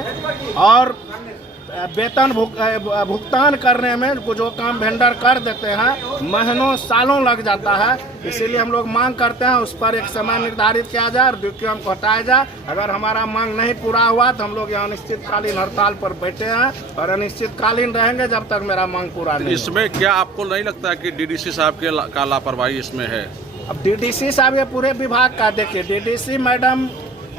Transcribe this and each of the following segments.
में और वेतन भुगतान करने में जो काम वेंडर कर देते हैं महीनों सालों लग जाता है। इसीलिए हम लोग मांग करते हैं उस पर एक समय निर्धारित किया जाए और ड्यूटीएम को हटाया जाए। अगर हमारा मांग नहीं पूरा हुआ तो हम लोग यहाँ अनिश्चितकालीन हड़ताल पर बैठे हैं और अनिश्चितकालीन रहेंगे जब तक मेरा मांग पूरा नहीं। इसमें क्या आपको नहीं लगता कि डीडीसी साहब का लापरवाही इसमें है? अब डीडीसी साहब ये पूरे विभाग का देखिए, डीडीसी मैडम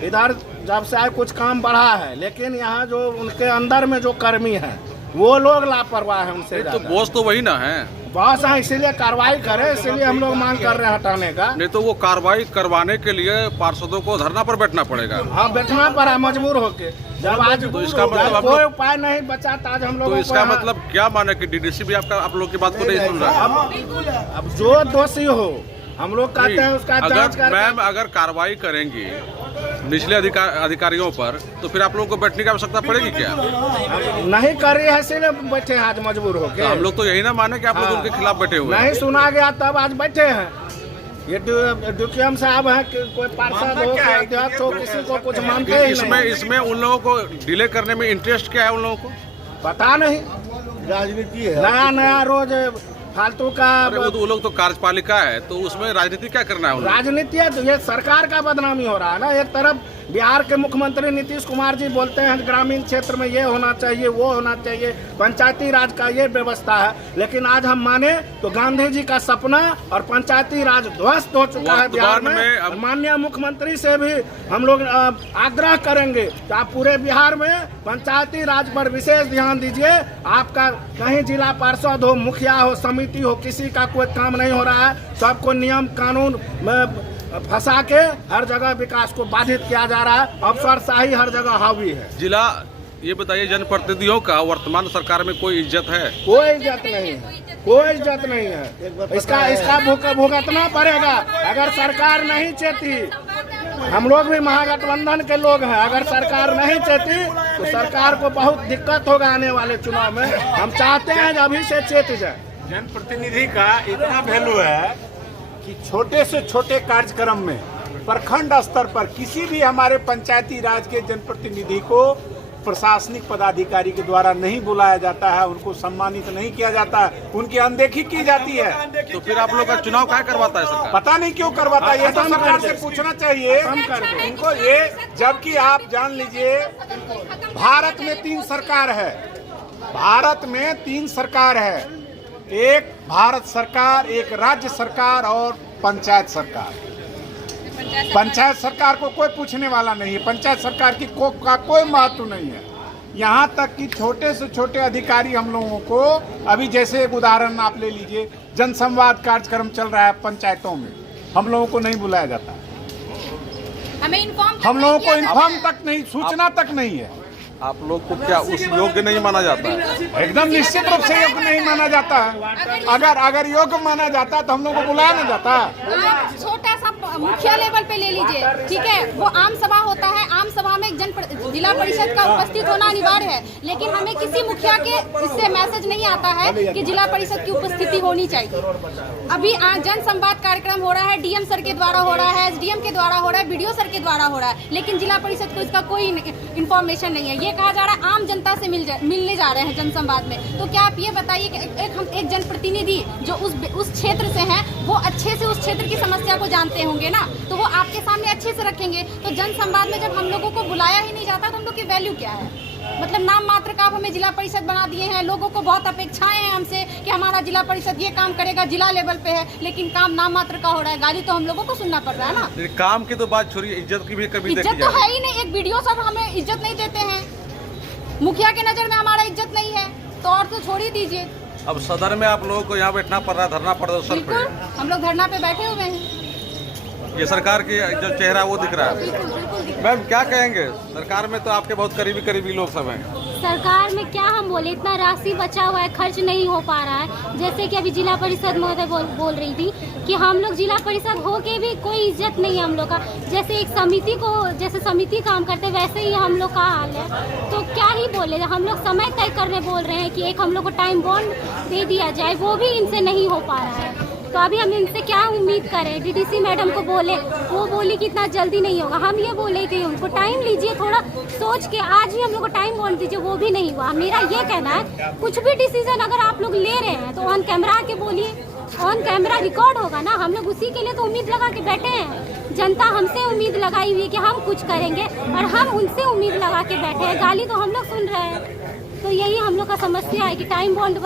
इधर जब से आए कुछ काम बढ़ा है, लेकिन यहाँ जो उनके अंदर में जो कर्मी हैं वो लोग लापरवाह हैं उनसे। तो बॉस तो वही ना है, बॉस है, इसीलिए कार्रवाई करे, इसीलिए हम लोग मांग कर रहे हैं हटाने का। नहीं तो वो कार्रवाई करवाने के लिए पार्षदों को धरना पर बैठना पड़ेगा। हाँ, बैठना पड़ा मजबूर होके। जब आज तो इसका मतलब कोई उपाय नहीं बचा तो आज हम लोग तो इसका मतलब क्या माने कि डीडीसी भी आप लोग की बात को नहीं सुन रहा? अब जो दोषी हो हम लोग कहते हैं उसका जांच कर। मैम अगर कार्रवाई करेंगी निचले अधिकारियों पर तो फिर आप लोगों को बैठने की आवश्यकता पड़ेगी क्या? नहीं कर रही है इसीलिए बैठे हैं आज मजबूर होके। तो हम लोग तो यही ना माने कि आप लोग उनके खिलाफ बैठे हुए नहीं सुना गया तब आज बैठे हैं। ये ड्यूटीएम साहब है कि कोई पार्षद हो, कोई अध्यक्ष हो, किसी को कुछ मानते ही नहीं। इसमें उन लोगों को डिले करने में इंटरेस्ट क्या है उन लोगों को? पता नहीं, राजनीति है, नया रोज फालतू का। वो लोग तो कार्यपालिका है तो उसमें राजनीति क्या करना है? राजनीति है तो ये सरकार का बदनामी हो रहा है ना। एक तरफ बिहार के मुख्यमंत्री नीतीश कुमार जी बोलते हैं ग्रामीण क्षेत्र में ये होना चाहिए, वो होना चाहिए, पंचायती राज का ये व्यवस्था है, लेकिन आज हम माने तो गांधी जी का सपना और पंचायती राज ध्वस्त हो चुका है बिहार में। माननीय मुख्यमंत्री से भी हम लोग आग्रह करेंगे कि आप पूरे बिहार में पंचायती राज पर विशेष ध्यान दीजिए। आपका कहीं जिला पार्षद हो, मुखिया हो, समिति हो, किसी का कोई काम नहीं हो रहा है। सबको नियम कानून में फंसा के हर जगह विकास को बाधित किया जा रहा है। अफसरशाही हर जगह हावी है। जिला ये बताइए, जनप्रतिनिधियों का वर्तमान सरकार में कोई इज्जत है? कोई इज्जत नहीं है, कोई इज्जत नहीं है। इसका भुगतना पड़ेगा अगर सरकार नहीं चेती। हम लोग भी महागठबंधन के लोग हैं, अगर सरकार नहीं चेती तो सरकार को बहुत दिक्कत होगा आने वाले चुनाव में। हम चाहते हैं अभी से चेत जाए। जनप्रतिनिधि का इतना वैल्यू है कि छोटे से छोटे कार्यक्रम में प्रखंड स्तर पर किसी भी हमारे पंचायती राज के जनप्रतिनिधि को प्रशासनिक पदाधिकारी के द्वारा नहीं बुलाया जाता है, उनको सम्मानित नहीं किया जाता, उनकी अनदेखी की जाती है। तो फिर आप लोग का चुनाव क्या करवाता है सरकार? पता नहीं क्यों करवाता है, ये तो सरकार से पूछना चाहिए इनको। ये जबकि आप जान लीजिए भारत में 3 सरकार है, भारत में 3 सरकार है, एक भारत सरकार, एक राज्य सरकार और पंचायत सरकार। पंचायत सरकार को कोई पूछने वाला नहीं है, पंचायत सरकार की का कोई महत्व नहीं है। यहाँ तक कि छोटे से छोटे अधिकारी हम लोगों को, अभी जैसे एक उदाहरण आप ले लीजिए, जनसंवाद कार्यक्रम चल रहा है पंचायतों में, हम लोगों को नहीं बुलाया जाता, हम लोगों को इन्फॉर्म तक नहीं, सूचना तक नहीं है। आप लोग को क्या उस योग्य नहीं माना जाता है? एकदम निश्चित रूप से योग्य नहीं माना जाता है। अगर योग्य माना जाता तो हम लोग को बुलाया नहीं जाता। छोटा सा मुखिया लेवल पे ले लीजिए, ठीक है, वो आम सभा होता है, आम सभा में जिला परिषद का उपस्थित होना अनिवार्य है, लेकिन हमें किसी मुखिया के इससे मैसेज नहीं आता है कि जिला परिषद की उपस्थिति होनी चाहिए। अभी जन संवाद कार्यक्रम हो रहा है, डीएम सर के द्वारा हो रहा है, एसडीएम के द्वारा हो रहा है, बीडीओ सर के द्वारा हो रहा है, लेकिन जिला परिषद को इसका कोई इन्फॉर्मेशन नहीं है। ये कहा जा रहा है आम जनता से मिलने जा रहे हैं जनसंवाद में। तो क्या आप ये बताइए कि एक जनप्रतिनिधि जो उस क्षेत्र से हैं वो अच्छे से उस क्षेत्र की समस्या को जानते होंगे ना, तो वो आपके सामने अच्छे से रखेंगे। तो जनसंवाद में जब हम लोगों को बुलाया ही नहीं जाता तो हम लोग की वैल्यू क्या है? मतलब नाम मात्र का आप हमें जिला परिषद बना दिए हैं। लोगों को बहुत अपेक्षाएं हैं हमसे कि हमारा जिला परिषद ये काम करेगा, जिला लेवल पे है, लेकिन काम नाम मात्र का हो रहा है। गाली तो हम लोगों को सुनना पड़ रहा है ना। काम की तो बात छोड़िए, इज्जत की भी कभी इज्जत तो है ही नहीं। एक वीडियो सब हमें इज्जत नहीं देते हैं, मुखिया के नजर में हमारा इज्जत नहीं है, तो और तो छोड़ ही दीजिए। अब सदर में आप लोगों को यहाँ बैठना पड़ रहा है, धरना पड़ रहा है सर पे। हम लोग धरना पे बैठे हुए हैं। ये सरकार की जो चेहरा वो दिख रहा है। मैम क्या कहेंगे, सरकार में तो आपके बहुत करीबी लोग सब हैं। सरकार में क्या हम बोले, इतना राशि बचा हुआ है, खर्च नहीं हो पा रहा है। जैसे कि अभी जिला परिषद महोदय बोल रही थी कि हम लोग जिला परिषद हो के भी कोई इज्जत नहीं है हम लोग का। जैसे एक समिति काम करते वैसे ही हम लोग का हाल है। तो क्या ही बोले, हम लोग समय तय करने बोल रहे हैं कि एक हम लोग को टाइम बॉन्ड दे दिया जाए, वो भी इनसे नहीं हो पा रहा है। तो अभी हम इनसे क्या उम्मीद करें? डीडीसी मैडम को बोले, वो बोली कि इतना जल्दी नहीं होगा। हम ये बोले कि उनको टाइम लीजिए, थोड़ा सोच के आज ही हम लोग को टाइम बॉन्ड दीजिए, वो भी नहीं हुआ। मेरा ये कहना है, कुछ भी डिसीजन अगर आप लोग ले रहे हैं तो ऑन कैमरा आके बोलिए, ऑन कैमरा रिकॉर्ड होगा ना। हम लोग उसी के लिए तो उम्मीद लगा के बैठे हैं। जनता हमसे उम्मीद लगाई हुई है कि हम कुछ करेंगे, और हम उनसे उम्मीद लगा के बैठे हैं। गाली तो हम लोग सुन रहे हैं। तो यही हम लोग का समस्या है कि टाइम बॉन्ड